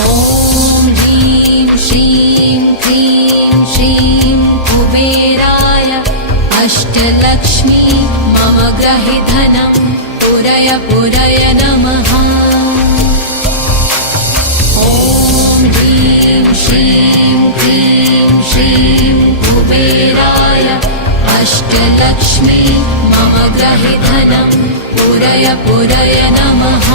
ॐ ह्रीं श्रीं क्रीं श्रीं कुबेराय अष्टलक्ष्मी मम गृहे धनं पुरय पुरय नमः। ॐ ह्रीं श्रीं क्रीं श्रीं कुबेराय अष्टलक्ष्मी मम गृहे धनं पुरय पुरय नमः।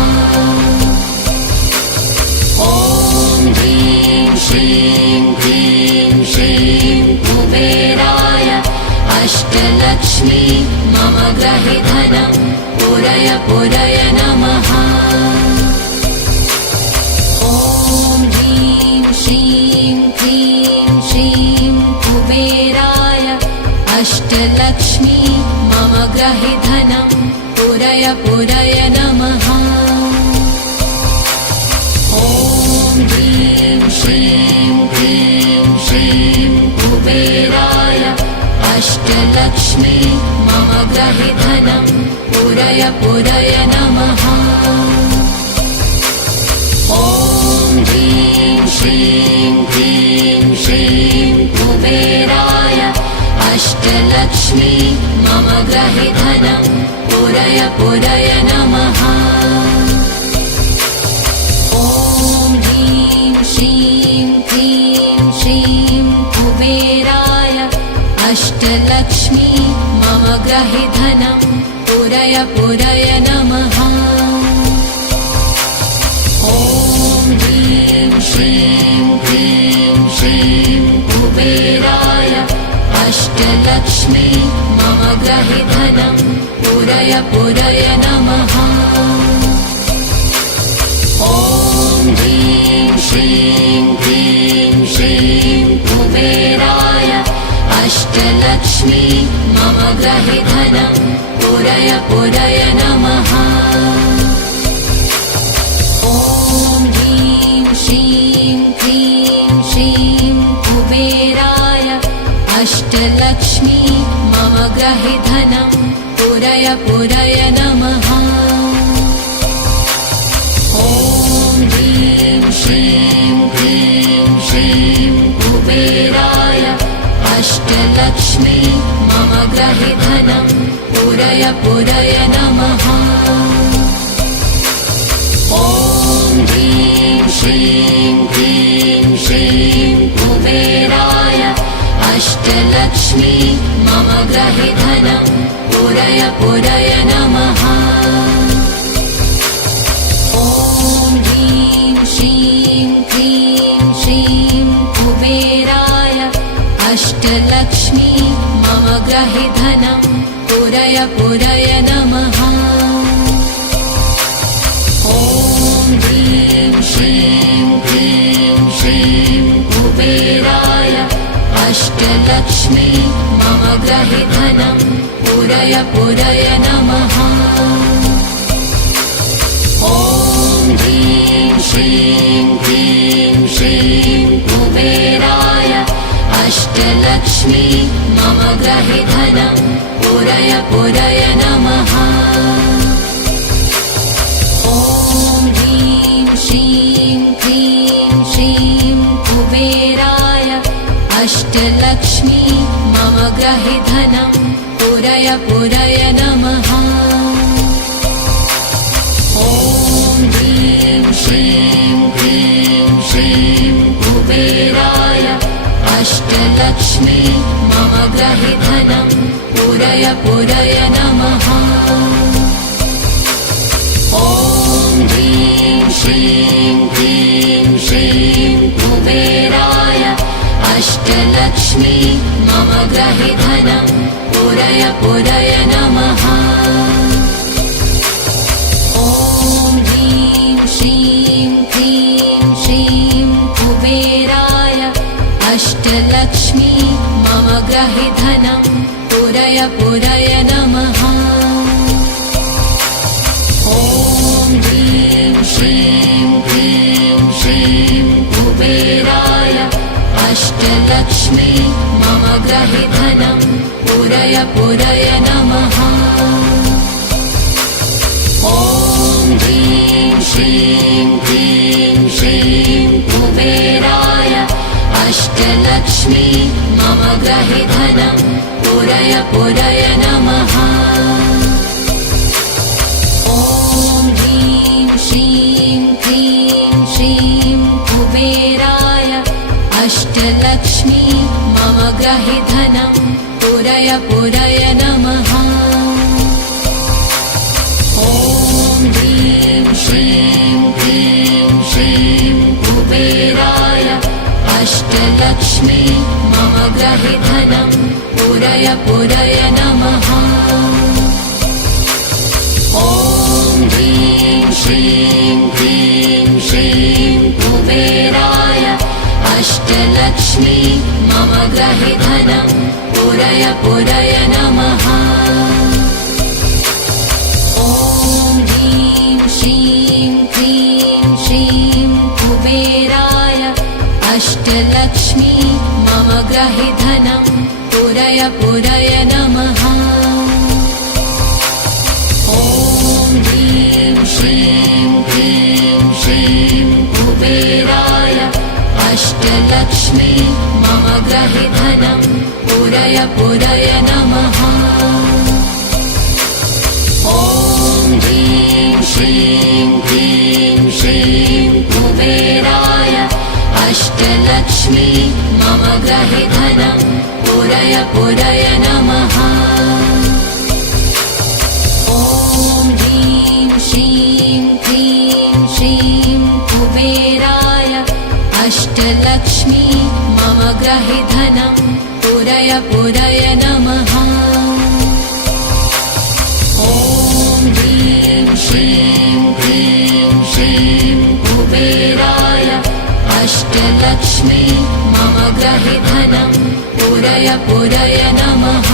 ॐ ह्रीं श्रीं क्रीं श्रीं कुबेराय अष्टलक्ष्मी मम गृहे धनं पुरय पुरय नमः। ॐ ह्रीं श्रीं क्रीं श्रीं कुबेराय अष्टलक्ष्मी मम गृहे धनं पुरय पुरय नमः। ॐ ह्रीं श्रीं क्रीं श्रीं कुबेराय अष्टलक्ष्मी मम गृहे धनं पुरय पुरय नमः। ॐ ह्रीं श्रीं क्रीं श्रीं कुबेराय अष्टलक्ष्मी मम गृहे धनं पुरय पुरय नमः। ॐ ह्रीं श्रीं क्रीं श्रीं कुबेराय अष्टलक्ष्मी मम गृहे धनं पुरय पुरय नमः। ॐ ह्रीं श्रीं क्रीं श्रीं कुबेराय अष्टलक्ष्मी मम गृहे धनं पुरय पुरय नमः। ॐ ह्रीं श्रीं क्रीं श्रीं कुबेराय अष्टलक्ष्मी मम गृहे धनं पुरय पुरय नमः। ॐ ह्रीं श्रीं क्रीं श्रीं कुबेराय अष्टलक्ष्मी मम गृहे धनं पुरय पुरय नमः। ॐ ह्रीं श्रीं क्रीं श्रीं कुबेराय अष्टलक्ष्मी मम गृहे धनं पुरय पुरय नमः। ॐ ह्रीं श्रीं क्रीं श्रीं कुबेराय अष्टलक्ष्मी मम गृहे धनं पुरय पुरय नमः। ॐ ह्रीं श्रीं क्रीं श्रीं कुबेराय अष्टलक्ष्मी मम गृहे धनं पुरय पुरय नमः। ॐ ह्रीं श्रीं क्रीं श्रीं कुबेराय अष्टलक्ष्मी मम गृहे धनं पुरय पुरय नमः। ॐ ह्रीं श्रीं क्रीं श्रीं कुबेराय अष्टलक्ष्मी मम गृहे धनं पुरय पुरय नमः। ॐ ह्रीं श्रीं क्रीं श्रीं कुबेराय अष्टलक्ष्मी मम गृहे धनं पुरय पुरय नमः। ॐ ह्रीं श्रीं क्रीं श्रीं कुबेराय अष्टलक्ष्मी मम गृहे धनं पुरय पुरय नमः। ॐ ह्रीं श्रीं क्रीं श्रीं कुबेराय अष्टलक्ष्मी मम गृहे धनं पुरय पुरय नमः। ॐ ह्रीं श्रीं क्रीं श्रीं कुबेराय अष्टलक्ष्मी मम गृहे धनं पुरय पुरय नमः। ॐ ह्रीं श्रीं क्रीं श्रीं कुबेराय अष्टलक्ष्मी मम गृहे धनं पुरय पुरय नमः। ॐ ह्रीं श्रीं क्रीं श्रीं ग्रहे धनं पूरय पूरय नमः। ॐ ह्रीं श्रीं क्लीं श्रीं कुबेराय अष्टलक्ष्मी मम ग्रहे धनं पूरय पूरय नमः। ॐ ह्रीं श्रीं क्लीं श्रीं कुबेराय अष्टलक्ष्मी मम ग्रहे धनं पूरय पूरय नमः। ॐ ह्रीं श्रीं क्लीं श्रीं कुबेराय अष्टलक्ष्मी मम ग्रहे धनं पूरय पूरय नमः। ॐ ह्रीं श्रीं क्लीं श्रीं कुबेराय अष्टलक्ष्मी मम ग्रहे धनं पूरय पूरय नमः। ॐ ह्रीं श्रीं क्लीं श्रीं कुबेराय अष्टलक्ष्मी मम ग्रहे धनं पूरय पूरय नमः। ॐ ह्रीं श्रीं क्लीं श्रीं कुबेराय अष्टलक्ष्मी मम ग्रहे धनं पूरय पूरय नमः। ॐ ह्रीं श्रीं क्लीं श्रीं कुबेराय अष्टलक्ष्मी मम ग्रहे धनं पूरय पूरय नमः। ॐ ह्रीं श्रीं क्लीं श्रीं कुबेराय अष्टलक्ष्मी मम ग्रहे धनं पूरय पूरय नमः।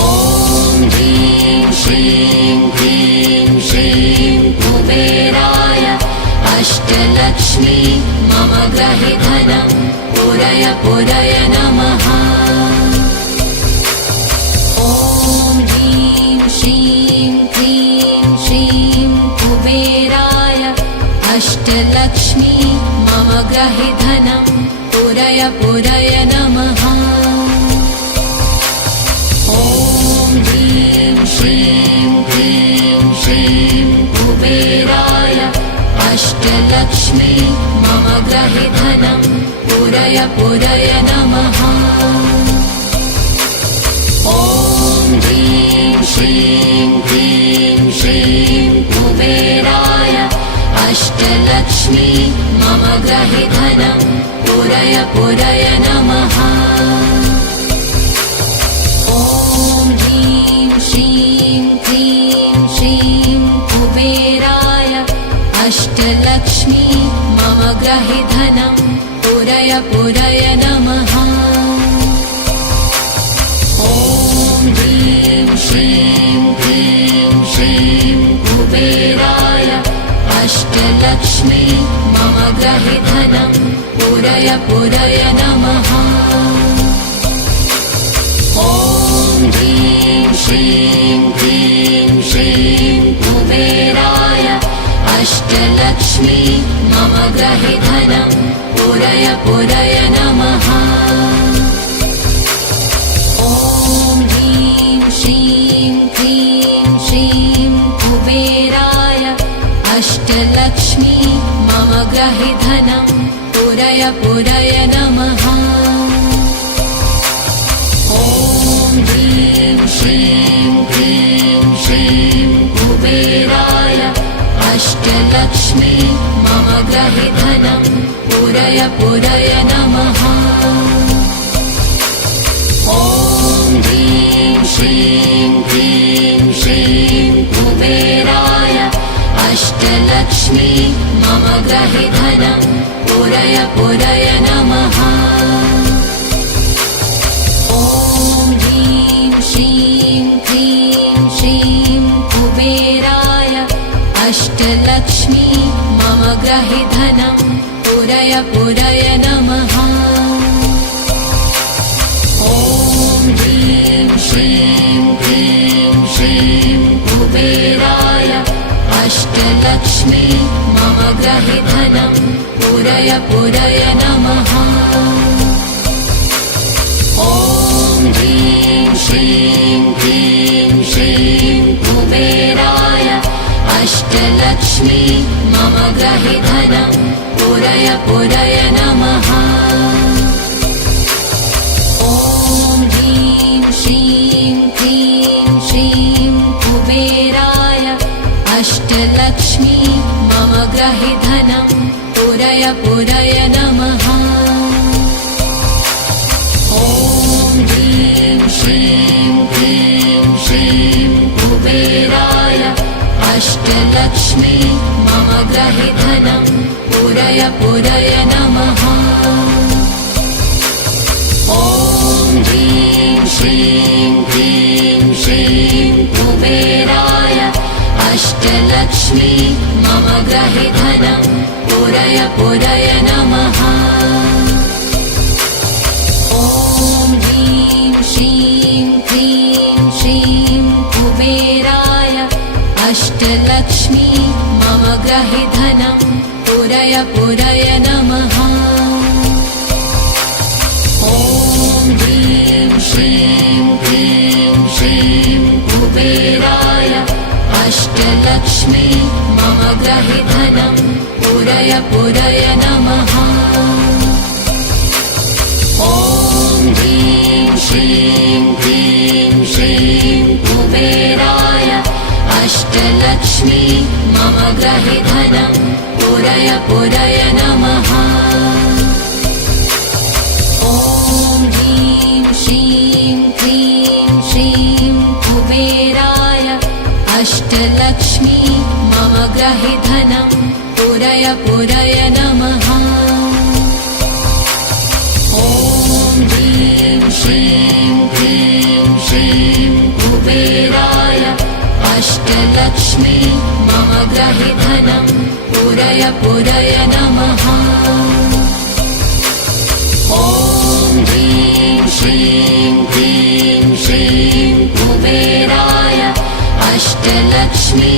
ॐ ह्रीं श्रीं क्लीं श्रीं कुबेराय अष्टलक्ष्मी मम ग्रहे धनं पूरय पूरय नमः। ॐ ह्रीं श्रीं क्लीं श्रीं कुबेराय अष्टलक्ष्मी मम ग्रहे धनं पूरय पूरय नमः। ॐ ह्रीं श्रीं क्लीं श्रीं कुबेराय अष्टलक्ष्मी मम ग्रहे धनं पूरय पूरय नमः। ॐ ह्रीं श्रीं क्लीं श्रीं कुबेराय अष्टलक्ष्मी मम ग्रहे धनं पूरय पूरय नमः। ॐ ह्रीं श्रीं क्लीं श्रीं कुबेराय अष्टलक्ष्मी मम ग्रहे धनं पूरय पूरय नमः। ॐ ह्रीं श्रीं क्लीं श्रीं कुबेराय अष्टलक्ष्मी मम ग्रहे धनं पूरय पूरय नमः। ॐ ह्रीं श्रीं क्लीं श्रीं कुबेराय अष्टलक्ष्मी मम ग्रहे धनं पूरय पूरय नमः। ॐ ह्रीं श्रीं क्लीं श्रीं कुबेराय अष्टलक्ष्मी मम ग्रहे धनं पूरय पूरय नमः। ॐ ह्रीं श्रीं क्लीं श्रीं कुबेराय अष्टलक्ष्मी मम ग्रहे धनं पूरय पूरय नमः। ॐ ह्रीं श्रीं क्लीं श्रीं कुबेराय अष्टलक्ष्मी मम ग्रहे धनं पूरय पूरय नमः। ॐ ह्रीं श्रीं क्लीं श्रीं कुबेराय अष्टलक्ष्मी मम ग्रहे धनं पूरय पूरय नमः। ॐ ह्रीं श्रीं क्लीं श्रीं कुबेराय अष्टलक्ष्मी मम ग्रहे धनं पूरय पूरय नमः। ॐ ह्रीं श्रीं क्लीं श्रीं कुबेराय अष्टलक्ष्मी मम गृहे धनं पुरय पुरय नमः। ॐ ह्रीं श्रीं क्लीं श्रीं कुबेराय अष्टलक्ष्मी मम गृहे धनं पुरय पुरय नमः। ॐ ह्रीं श्रीं क्लीं श्रीं कुबेराय अष्टलक्ष्मी मम गृहे धनं पुरय पुरय नमः। ॐ ह्रीं श्रीं क्लीं श्रीं कुबेराय अष्टलक्ष्मी मम गृहे धनं पुरय पुरय नमः। ॐ ह्रीं श्रीं क्लीं श्रीं कुबेराय अष्टलक्ष्मी मम गृहे धनं पुरय पुरय नमः। ॐ ह्रीं श्रीं क्लीं श्रीं कुबेराय अष्टलक्ष्मी मम गृहे धनं पुरय पुरय नमः। ॐ ह्रीं श्रीं क्लीं श्रीं कुबेराय अष्टलक्ष्मी मम गृहे धनं पुरय पुरय नमः। ॐ ह्रीं श्रीं क्लीं श्रीं कुबेराय अष्टलक्ष्मी मम गृहे धनं पुरय पुरय नमः। ॐ ह्रीं श्रीं क्लीं श्रीं कुबेराय अष्टलक्ष्मी मम गृहे धनं पुरय पुरय नमः। ॐ ह्रीं श्रीं क्लीं श्रीं कुबेराय अष्टलक्ष्मी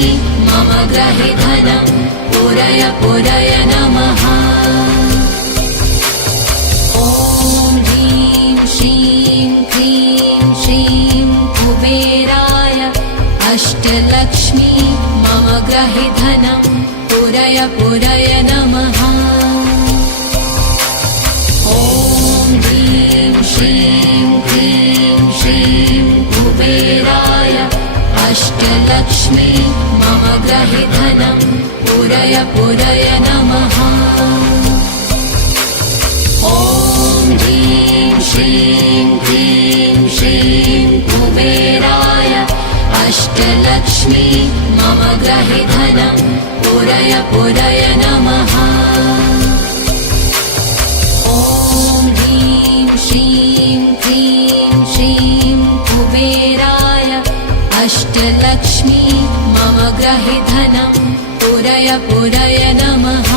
मम गृहे धनं पुरय पुरय नमः। ॐ ह्रीं श्रीं क्लीं श्रीं कुबेराय अष्टलक्ष्मी मम गृहे धनं पुरय पुरय नमः। ॐ ह्रीं श्रीं क्लीं श्रीं कुबेराय अष्टलक्ष्मी मम गृहे धनं पुरय पुरय नमः। ॐ ह्रीं श्रीं क्लीं श्रीं कुबेराय अष्टलक्ष्मी मम गृहे धनं पुरय पुरय नमः। ॐ ह्रीं श्रीं क्लीं श्रीं कुबेराय अष्टलक्ष्मी मम गृहे धनं पुरय पुरय नमः।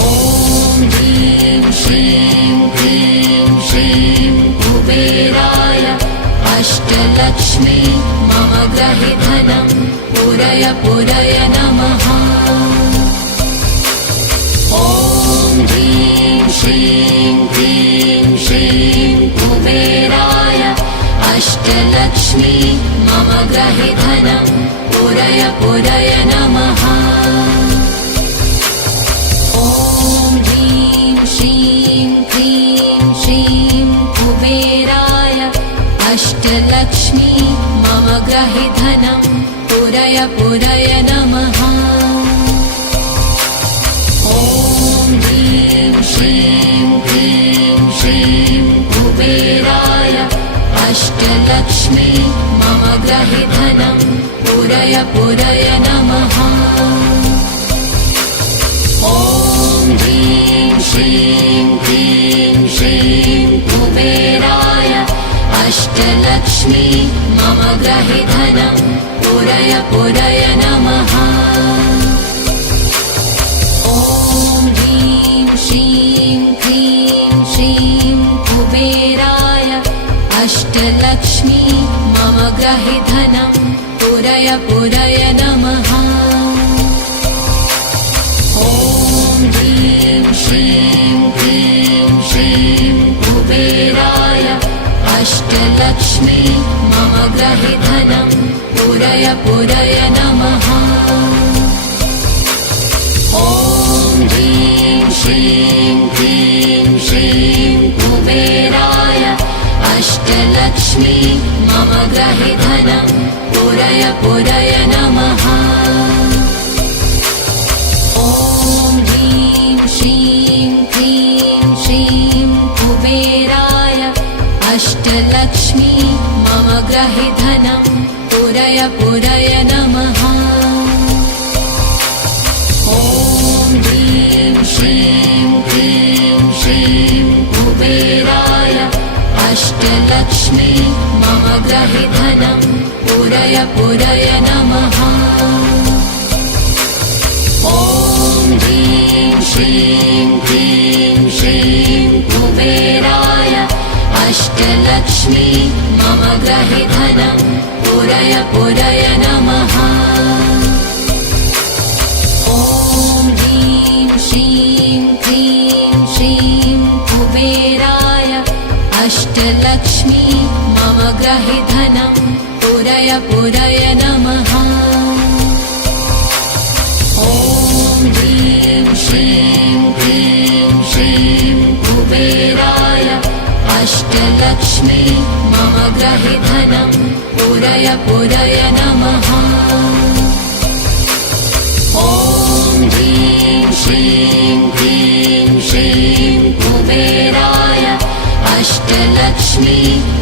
ॐ ह्रीं श्रीं क्लीं श्रीं कुबेराय अष्टलक्ष्मी मम गृहे धनं पुरय पुरय नमः। ॐ ह्रीं श्रीं क्लीं श्रीं कुबेराय अष्टलक्ष्मी मम गृहे धनं पुरय पुरय नमः। ॐ ह्रीं श्रीं क्लीं श्रीं कुबेराय अष्टलक्ष्मी मम गृहे धनं पुरय पुरय नमः। ॐ ह्रीं श्रीं क्लीं श्रीं कुबेराय अष्टलक्ष्मी मम गृहे धनं पुरय पुरय नमः। ॐ ह्रीं श्रीं क्लीं श्रीं कुबेराय अष्टलक्ष्मी मम गृहे धनं पुरय पुरय नमः। ॐ ह्रीं श्रीं क्लीं श्रीं कुबेराय अष्टलक्ष्मी मम गृहे धनं पुरय पुरय नमः। ॐ ह्रीं श्रीं क्लीं श्रीं अष्टलक्ष्मी मम ग्रहे धनं पूरय पूरय नमः। ॐ ह्रीं श्रीं क्लीं श्रीं कुबेराय अष्टलक्ष्मी मम ग्रहे धनं पूरय पूरय नमः। ॐ ह्रीं श्रीं क्लीं श्रीं कुबेराय अष्टलक्ष्मी मम ग्रहे धनं पूरय पूरय नमः। ॐ ह्रीं श्रीं क्लीं श्रीं कुबेराय अष्टलक्ष्मी मम ग्रहे धनं पूरय पूरय नमः। ॐ ह्रीं श्रीं क्लीं श्रीं कुबेराय अष्टलक्ष्मी मम ग्रहे धनं पूरय पूरय नमः। ॐ ह्रीं श्रीं क्लीं श्रीं कुबेराय अष्टलक्ष्मी मम ग्रहे धनं पूरय पूरय नमः। ॐ ह्रीं श्रीं क्लीं श्रीं कुबेराय अष्टलक्ष्मी मम ग्रहे धनं पूरय पूरय नमः। ॐ ह्रीं श्रीं क्लीं श्रीं कुबेराय अष्टलक्ष्मी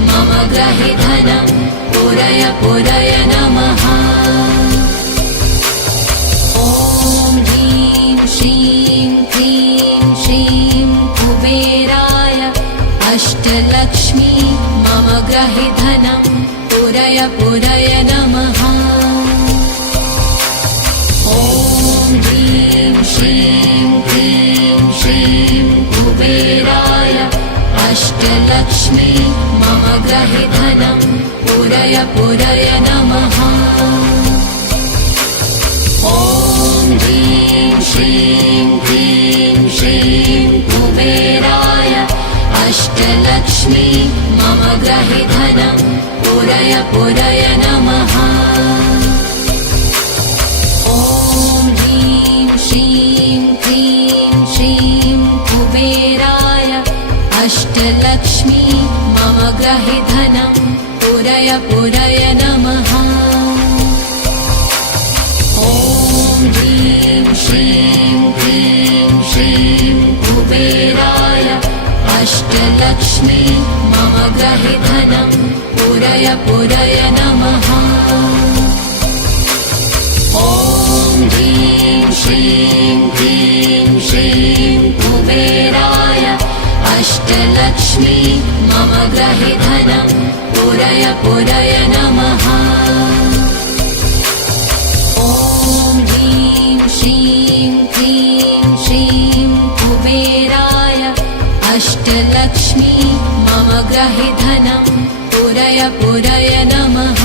मम ग्रहे धनं पूरय पूरय नमः। ॐ ह्रीं श्रीं क्लीं श्रीं कुबेराय अष्टलक्ष्मी मम ग्रहे धनं पूरय पूरय नमः। ॐ ह्रीं श्रीं क्लीं श्रीं कुबेराय अष्टलक्ष्मी मम ग्रहे धनं पूरय पूरय नमः। ॐ ह्रीं श्रीं क्लीं श्रीं कुबेराय अष्टलक्ष्मी मम ग्रहे धनं पूरय पूरय नमः। ॐ ह्रीं श्रीं क्लीं श्रीं कुबेराय अष्टलक्ष्मी मम ग्रहे धनं पूरय पूरय नमः। ॐ ह्रीं श्रीं क्लीं श्रीं कुबेराय अष्टलक्ष्मी मम ग्रहे धनं पूरय पूरय नमः। ॐ ह्रीं श्रीं क्लीं श्रीं कुबेराय अष्टलक्ष्मी मम ग्रहे धनं पूरय पूरय नमः। ॐ ह्रीं श्रीं क्लीं श्रीं कुबेराय अष्टलक्ष्मी मम ग्रहे धनं पूरय पूरय नमः।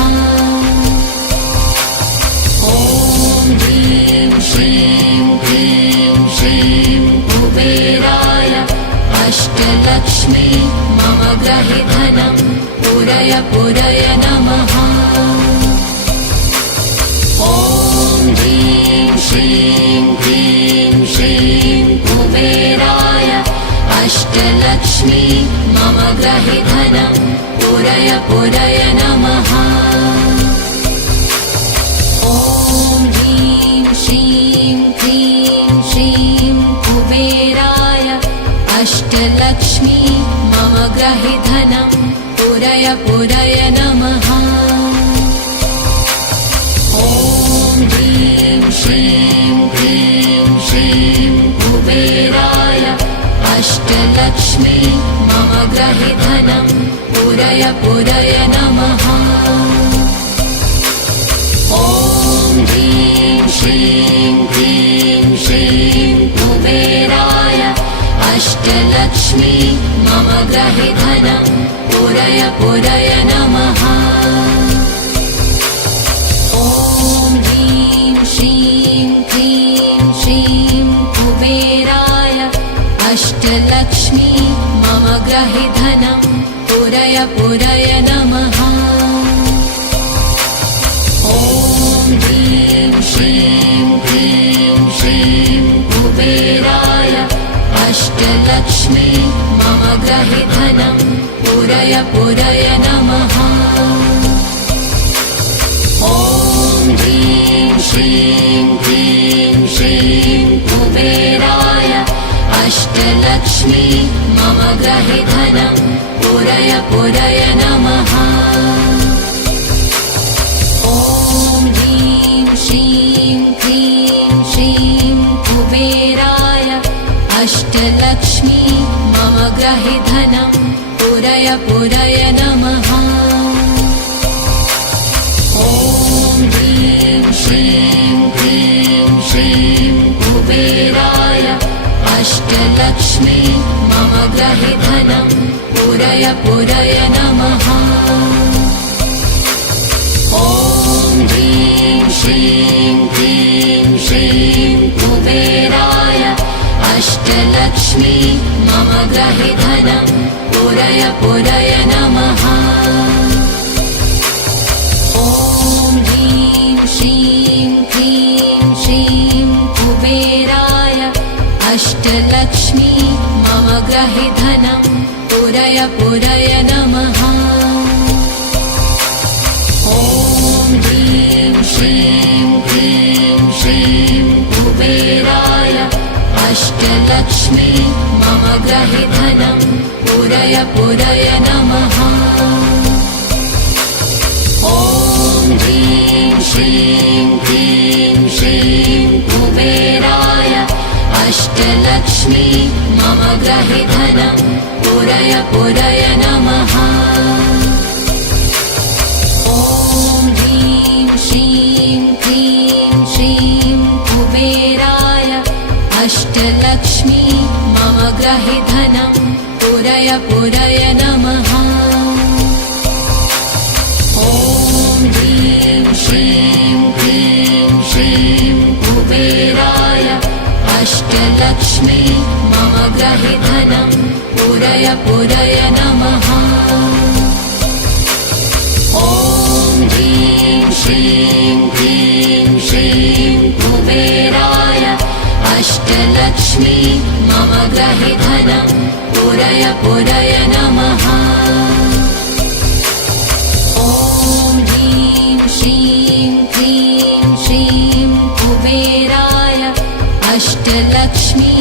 ॐ ह्रीं श्रीं क्लीं श्रीं कुबेराय अष्टलक्ष्मी मम ग्रहे धनं पूरय पूरय नमः। ॐ ह्रीं श्रीं क्लीं श्रीं कुबेराय अष्टलक्ष्मी मम ग्रहे धनं पूरय पूरय नमः। ॐ ह्रीं श्रीं क्लीं श्रीं कुबेराय अष्टलक्ष्मी मम ग्रहे धनं पूरय पूरय नमः। ॐ ह्रीं श्रीं क्लीं श्रीं कुबेराय अष्टलक्ष्मी मम ग्रहे धनं पूरय पूरय नमः। ॐ ह्रीं श्रीं क्लीं श्रीं कुबेराय अष्टलक्ष्मी मम ग्रहे धनं पूरय पूरय नमः। ॐ ह्रीं श्रीं क्लीं श्रीं कुबेराय अष्टलक्ष्मी मम ग्रहे धनं पूरय पूरय नमः। ॐ ह्रीं श्रीं क्लीं श्रीं कुबेराय अष्टलक्ष्मी मम गृहे धनं पूरय पूरय नमः। ॐ ह्रीं श्रीं क्लीं श्रीं कुबेराय अष्टलक्ष्मी मम गृहे धनं पूरय पूरय नमः। ॐ ह्रीं श्रीं क्लीं श्रीं कुबेराय अष्टलक्ष्मी मम गृहे धनं पूरय पूरय नमः। ॐ ह्रीं श्रीं क्लीं श्रीं कुबेराय अष्टलक्ष्मी मम गृहे धनं पूरय पूरय नमः। ॐ ह्रीं श्रीं क्लीं श्रीं कुबेराय अष्टलक्ष्मी मम गृहे धनं पूरय पूरय नमः। ॐ ह्रीं श्रीं क्लीं श्रीं कुबेराय अष्टलक्ष्मी मम गृहे धनं पूरय पूरय नमः। ॐ ह्रीं श्रीं क्लीं श्रीं कुबेराय अष्टलक्ष्मी मम गृहे धनं पूरय पूरय नमः। ॐ ह्रीं श्रीं क्लीं श्रीं कुबेराय अष्टलक्ष्मी मम गृहे धनं पूरय पूरय नमः। ॐ ह्रीं श्रीं क्लीं श्रीं कुबेराय अष्टलक्ष्मी मम गृहे धनं पूरय पूरय नमः। ॐ ह्रीं श्रीं क्लीं श्रीं कुबेराय अष्टलक्ष्मी मम गृहे धनं पूरय पूरय नमः। ॐ ह्रीं श्रीं क्लीं श्रीं कुबेराय अष्टलक्ष्मी मम गृहे धनं पूरय पूरय नमः। ॐ ह्रीं श्रीं क्लीं श्रीं कुबेराय अष्टलक्ष्मी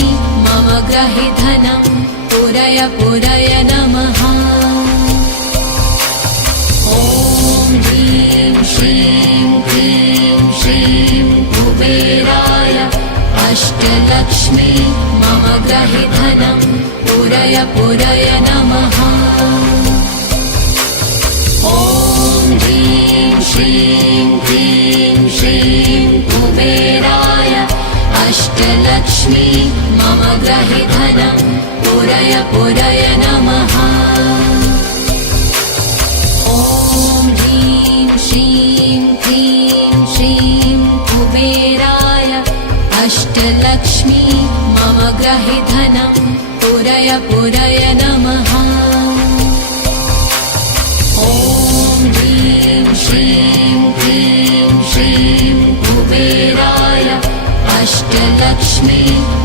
मम गृहे धनं पूरय पूरय नमः। ॐ ह्रीं श्रीं क्लीं श्रीं कुबेराय अष्टलक्ष्मी मम गृहे धनं पूरय पूरय नमः। ॐ ह्रीं श्रीं क्लीं श्रीं कुबेराय अष्टलक्ष्मी मम गृहे धनं पूरय पूरय नमः। ॐ ह्रीं श्रीं क्लीं श्रीं कुबेराय अष्टलक्ष्मी मम गृहे धनं पूरय पूरय नमः। ॐ ह्रीं श्रीं क्लीं श्रीं कुबेराय अष्टलक्ष्मी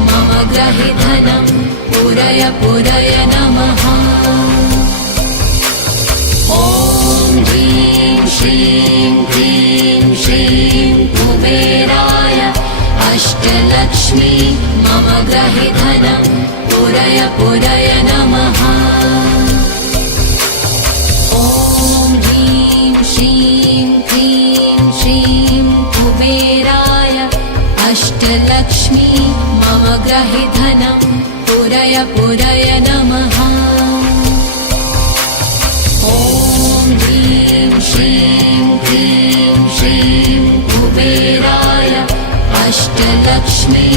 मम गृहे धनं पूरय पूरय नमः। ॐ ह्रीं श्रीं क्लीं श्रीं कुबेराय अष्टलक्ष्मी मम गृहे धनं पूरय पूरय नमः। ॐ ह्रीं श्रीं क्लीं श्रीं कुबेराय अष्टलक्ष्मी मम गृहे धनं पूरय पूरय नमः। ॐ ह्रीं श्रीं क्लीं श्रीं कुबेराय अष्टलक्ष्मी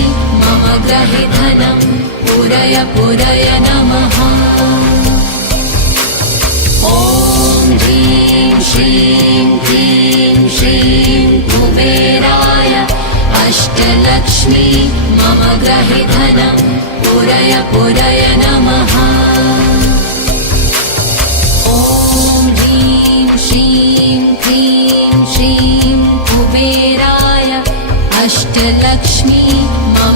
मम गृहे धनं पूरय पूरय नमः। ॐ ह्रीं श्रीं क्लीं श्रीं कुबेराय अष्टलक्ष्मी मम गृहे धनं पूरय पूरय नमः। ॐ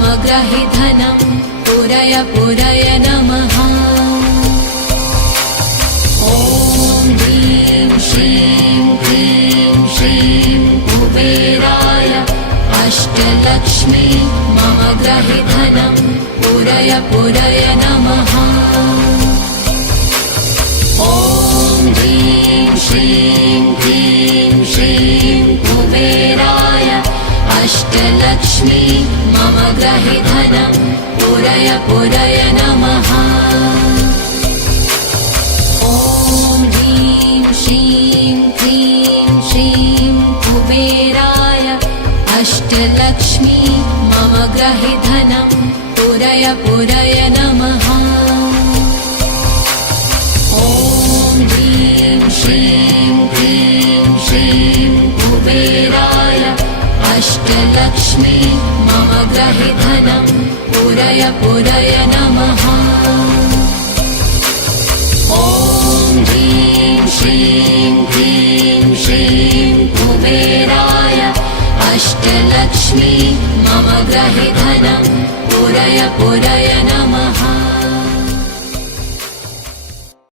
मम ग्रहि धनं पूरय पूरय नमः। ॐ ह्रीं श्रीं क्लीं श्रीं कुबेराय अष्टलक्ष्मी मम ग्रहि धनं पूरय पूरय नमः। ॐ ह्रीं श्रीं क्लीं श्रीं कुबेराय अष्टलक्ष्मी मम ग्रहि धनं पूरय पूरय नमः। ॐ ह्रीं श्रीं क्लीं श्रीं कुबेराय अष्टलक्ष्मी मम ग्रहि धनं पूरय पूरय नमः। ॐ ह्रीं श्रीं क्लीं श्रीं कुबेराय अष्टलक्ष्मी मम ग्रहि धनं पूरय पूरय नमः। ॐ ह्रीं श्रीं क्लीं श्रीं कुबेराय अष्टलक्ष्मी मम ग्रहि धनं पूरय पूरय नमः।